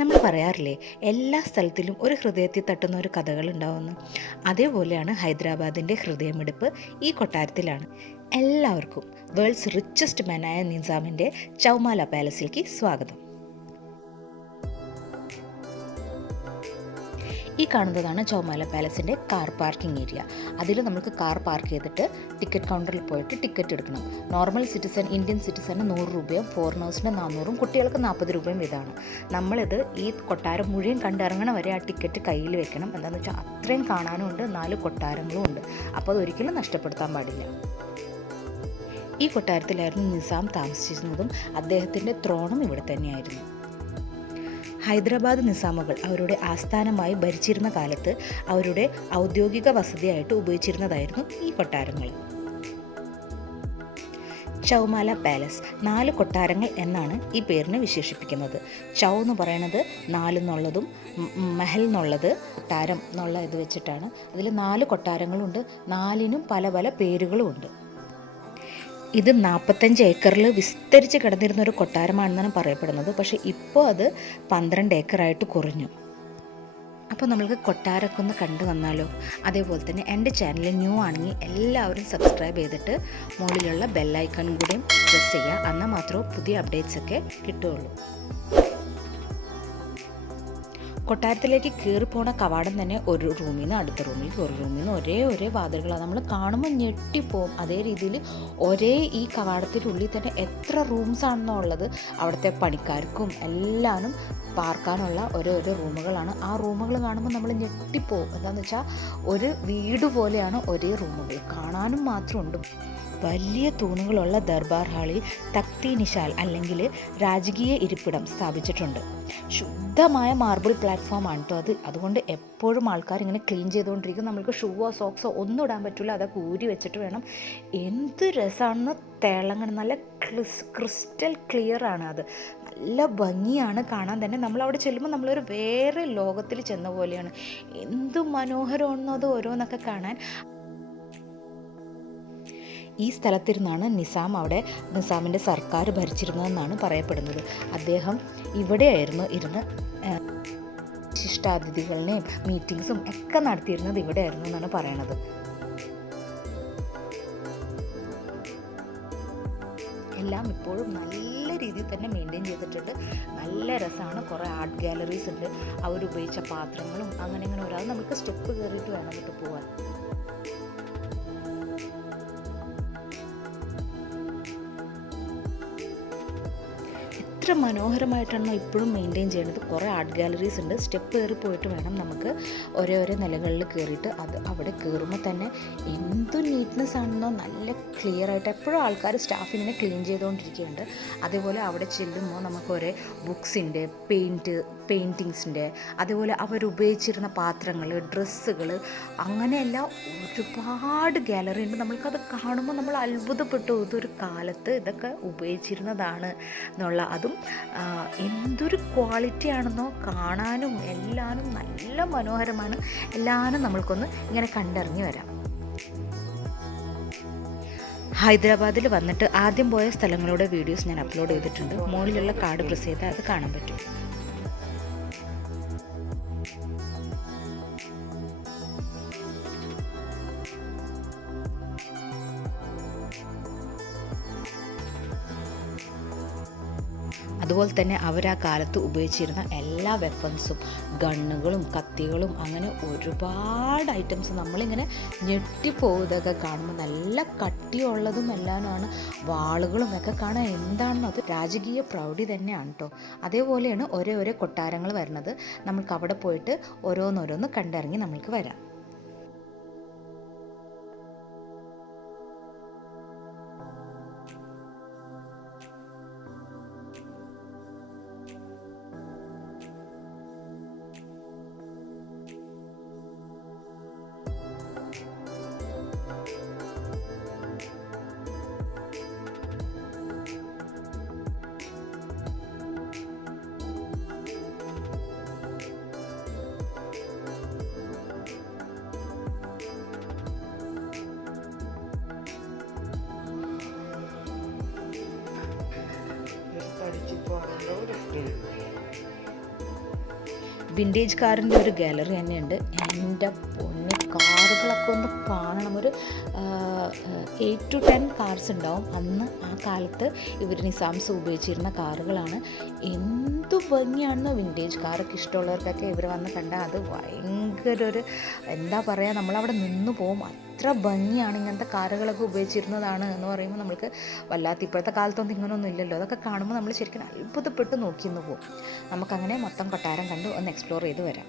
നമ്മൾ പറയാറില്ലേ, എല്ലാ സ്ഥലത്തിലും ഒരു ഹൃദയത്തിൽ തട്ടുന്ന ഒരു കഥകളുണ്ടാവുമെന്ന്. അതേപോലെയാണ് ഹൈദരാബാദിൻ്റെ ഹൃദയമിടിപ്പ് ഈ കൊട്ടാരത്തിലാണ്. എല്ലാവർക്കും വേൾഡ്സ് റിച്ചസ്റ്റ് മാനായ നിസാമിൻ്റെ ചൗമാല പാലസിലേക്ക് സ്വാഗതം. ഈ കാണുന്നതാണ് ചൗമാല പാലസിൻ്റെ കാർ പാർക്കിംഗ് ഏരിയ. അതിൽ നമുക്ക് കാർ പാർക്ക് ചെയ്തിട്ട് ടിക്കറ്റ് കൗണ്ടറിൽ പോയിട്ട് ടിക്കറ്റ് എടുക്കണം. നോർമൽ സിറ്റിസൺ, ഇന്ത്യൻ സിറ്റിസന് 100 രൂപയും ഫോറിനേഴ്സിന് 400, കുട്ടികൾക്ക് 40 രൂപയും ഇതാണ്. നമ്മളിത് ഈ കൊട്ടാരം മുഴുവൻ കണ്ടിറങ്ങണ വരെ ആ ടിക്കറ്റ് കയ്യിൽ വെക്കണം. എന്താണെന്ന് വെച്ചാൽ അത്രയും കാണാനും ഉണ്ട്, 4 കൊട്ടാരങ്ങളും ഉണ്ട്. അപ്പോൾ അതൊരിക്കലും നഷ്ടപ്പെടുത്താൻ പാടില്ല. ഈ കൊട്ടാരത്തിലായിരുന്നു നിസാം താമസിച്ചിരുന്നതും അദ്ദേഹത്തിൻ്റെ ത്രോണും ഇവിടെ തന്നെയായിരുന്നു. ഹൈദരാബാദ് നിസാമുകൾ അവരുടെ ആസ്ഥാനമായി ഭരിച്ചിരുന്ന കാലത്ത് അവരുടെ ഔദ്യോഗിക വസതിയായിട്ട് ഉപയോഗിച്ചിരുന്നതായിരുന്നു ഈ കൊട്ടാരങ്ങൾ. ചൗമാല പാലസ്, 4 കൊട്ടാരങ്ങൾ എന്നാണ് ഈ പേരിനെ വിശേഷിപ്പിക്കുന്നത്. ചൗ എന്ന് പറയുന്നത് 4 എന്നുള്ളതും മഹൽ എന്നുള്ളത് കൊട്ടാരം എന്നുള്ള ഇത് വെച്ചിട്ടാണ്. അതിൽ 4 കൊട്ടാരങ്ങളുണ്ട്. 4നും പല പല പേരുകളും ഉണ്ട്. ഇത് 45 ഏക്കറിൽ വിസ്തരിച്ച് കിടന്നിരുന്ന ഒരു കൊട്ടാരമാണെന്നാണ് പറയപ്പെടുന്നത്. പക്ഷേ ഇപ്പോൾ അത് 12 ഏക്കറായിട്ട് കുറഞ്ഞു. അപ്പോൾ നമ്മൾക്ക് കൊട്ടാരമൊക്കെ ഒന്ന് കണ്ടു വന്നാലോ. അതേപോലെ തന്നെ എൻ്റെ ചാനൽ ന്യൂ ആണെങ്കിൽ എല്ലാവരും സബ്സ്ക്രൈബ് ചെയ്തിട്ട് മുകളിലുള്ള ബെല്ലൈക്കണും കൂടിയും പ്രസ് ചെയ്യുക. എന്നാൽ മാത്രമേ പുതിയ അപ്ഡേറ്റ്സൊക്കെ കിട്ടുകയുള്ളൂ. കൊട്ടാരത്തിലേക്ക് കയറി പോണ കവാടം തന്നെ ഒരു റൂമിൽ നിന്ന് അടുത്ത റൂമിലേക്ക്, ഒരു റൂമിൽ നിന്ന് ഒരേ വാതിലുകളാണ്. നമ്മൾ കാണുമ്പോൾ ഞെട്ടിപ്പോവും. അതേ രീതിയിൽ ഈ കവാടത്തിനുള്ളിൽ തന്നെ എത്ര റൂംസ് ആണെന്നുള്ളത് അവിടുത്തെ പണിക്കാർക്കും എല്ലാവരും പാർക്കാനുള്ള ഓരോ റൂമുകളാണ്. ആ റൂമുകൾ കാണുമ്പോൾ നമ്മൾ ഞെട്ടിപ്പോവും. എന്താണെന്ന് വെച്ചാൽ ഒരു വീട് പോലെയാണ് ഒരേ റൂമുകൾ, കാണാനും മാത്രമുണ്ട്. വലിയ തൂണുകളുള്ള ദർബാർ ഹാളിൽ തക്തി നിശാൽ അല്ലെങ്കിൽ രാജകീയ ഇരിപ്പിടം സ്ഥാപിച്ചിട്ടുണ്ട്. ശുദ്ധമായ മാർബിൾ പ്ലാറ്റ്ഫോമാണ് കേട്ടോ അതുകൊണ്ട് എപ്പോഴും ആൾക്കാർ ഇങ്ങനെ ക്ലീൻ ചെയ്തുകൊണ്ടിരിക്കും. നമുക്ക് ഷൂവോ സോക്സോ ഒന്നും ഇടാൻ പറ്റില്ല. അതൊക്കെ ഊരി വെച്ചിട്ട് വേണം. എന്ത് രസമാണെന്ന് തിളങ്ങണം. നല്ല ക്രിസ്റ്റൽ ക്ലിയർ ആണ്. അത് നല്ല ഭംഗിയാണ് കാണാൻ തന്നെ. നമ്മളവിടെ ചെല്ലുമ്പോൾ നമ്മളൊരു വേറെ ലോകത്തിൽ ചെന്ന പോലെയാണ്. എന്ത് മനോഹരമാണെന്നോ അത് ഓരോന്നൊക്കെ കാണാൻ. ഈ സ്ഥലത്തിരുന്നാണ് നിസാമിൻ്റെ സർക്കാർ ഭരിച്ചിരുന്നതെന്നാണ് പറയപ്പെടുന്നത്. അദ്ദേഹം ഇവിടെയായിരുന്നു ഇരുന്ന് ശിഷ്ടാതിഥികളുടെയും മീറ്റിങ്സും ഒക്കെ നടത്തിയിരുന്നത് ഇവിടെയായിരുന്നു എന്നാണ് പറയണത്. എല്ലാം ഇപ്പോഴും നല്ല രീതിയിൽ തന്നെ മെയിൻറ്റെയിൻ ചെയ്തിട്ടുണ്ട്. നല്ല രസമാണ്. കുറേ ആർട്ട് ഗാലറീസ് ഉണ്ട്. അവരുപയോഗിച്ച പാത്രങ്ങളും അങ്ങനെ ഒരാൾ നമുക്ക് സ്റ്റെപ്പ് കയറിയിട്ട് വേണം ഇട്ട് പോകാൻ. എത്ര മനോഹരമായിട്ടാണോ ഇപ്പോഴും മെയിൻറ്റെയിൻ ചെയ്യുന്നത്. കുറേ ആർട്ട് ഗാലറീസ് ഉണ്ട്. സ്റ്റെപ്പ് കയറി പോയിട്ട് വേണം നമുക്ക് ഓരോ നിലകളിൽ കയറിയിട്ട് അവിടെ കയറുമ്പോൾ തന്നെ എന്തു നീറ്റ്നെസ് ആണെന്നോ, നല്ല ക്ലിയർ ആയിട്ട് എപ്പോഴും ആൾക്കാർ സ്റ്റാഫിനെ ക്ലീൻ ചെയ്തുകൊണ്ടിരിക്കുന്നുണ്ട്. അതേപോലെ അവിടെ ചെല്ലുമ്പോൾ നമുക്ക് ഒരേ ബുക്സിൻ്റെ പെയിൻറ്റിങ്സിൻ്റെ, അതേപോലെ അവരുപയോഗിച്ചിരുന്ന പാത്രങ്ങൾ, ഡ്രസ്സുകൾ, അങ്ങനെയെല്ലാം ഒരുപാട് ഗാലറി ഉണ്ട്. നമ്മൾക്കത് കാണുമ്പോൾ നമ്മൾ അത്ഭുതപ്പെട്ടു. ഇതൊരു കാലത്ത് ഇതൊക്കെ ഉപയോഗിച്ചിരുന്നതാണ് എന്നുള്ള. അതും എന്തൊരു ക്വാളിറ്റി ആണെന്നോ, കാണാനും എല്ലാവരും നല്ല മനോഹരമാണ്. എല്ലാവരും നമ്മൾക്കൊന്ന് ഇങ്ങനെ കണ്ടിറങ്ങി വരാം. ഹൈദരാബാദിൽ വന്നിട്ട് ആദ്യം പോയ സ്ഥലങ്ങളുടെ വീഡിയോസ് ഞാൻ അപ്ലോഡ് ചെയ്തിട്ടുണ്ട്. മുകളിലുള്ള കാർഡ് പ്രസ് ചെയ്താൽ അത് കാണാൻ പറ്റും. അതുപോലെ തന്നെ അവർ ആ കാലത്ത് ഉപയോഗിച്ചിരുന്ന എല്ലാ വെപ്പൺസും, ഗണ്ണുകളും കത്തികളും, അങ്ങനെ ഒരുപാട് ഐറ്റംസ് നമ്മളിങ്ങനെ ഞെട്ടിപ്പോവും. ഇതൊക്കെ കാണുമ്പോൾ നല്ല കട്ടിയുള്ളതും എല്ലാമാണ്. വാളുകളും ഒക്കെ കാണാൻ എന്താണെന്ന് അത് രാജകീയ പ്രൗഢി തന്നെയാണ് കേട്ടോ. അതേപോലെയാണ് ഓരോ കൊട്ടാരങ്ങൾ വരുന്നത്. നമുക്ക് അവിടെ പോയിട്ട് ഓരോന്നോരോന്ന് കണ്ടിറങ്ങി നമ്മൾക്ക് വരാം. വിൻറ്റേജ് കാറിൻ്റെ ഒരു ഗാലറി തന്നെയുണ്ട്. എൻ്റെ പൊന്ന്, കാറുകളൊക്കെ ഒന്ന് കാണണം. ഒരു 8 to 10 കാർസ് ഉണ്ടാവും. അന്ന് ആ കാലത്ത് ഇവർ നിസാംസ് ഉപയോഗിച്ചിരുന്ന കാറുകളാണ്. എന്തു ഭംഗിയാണെന്നോ വിൻറ്റേജ് കാറൊക്കെ ഇഷ്ടമുള്ളവർക്കൊക്കെ ഇവർ വന്ന് കണ്ടാൽ അത് ഭയങ്കര ഒരു എന്താ പറയുക, നമ്മളവിടെ നിന്ന് പോകും. അത്ര ഭംഗിയാണ്. ഇങ്ങനത്തെ കാറുകളൊക്കെ ഉപയോഗിച്ചിരുന്നതാണ് എന്ന് പറയുമ്പോൾ നമ്മൾക്ക് വല്ലാത്ത, ഇപ്പോഴത്തെ കാലത്തൊന്നും ഇങ്ങനെയൊന്നും ഇല്ലല്ലോ. അതൊക്കെ കാണുമ്പോൾ നമ്മൾ ശരിക്കും അത്ഭുതപ്പെട്ട് നോക്കിയെന്ന് പോകും. നമുക്കങ്ങനെ മൊത്തം കൊട്ടാരം കണ്ട് ഒന്ന് എക്സ്പ്ലോർ ചെയ്ത് വരാം.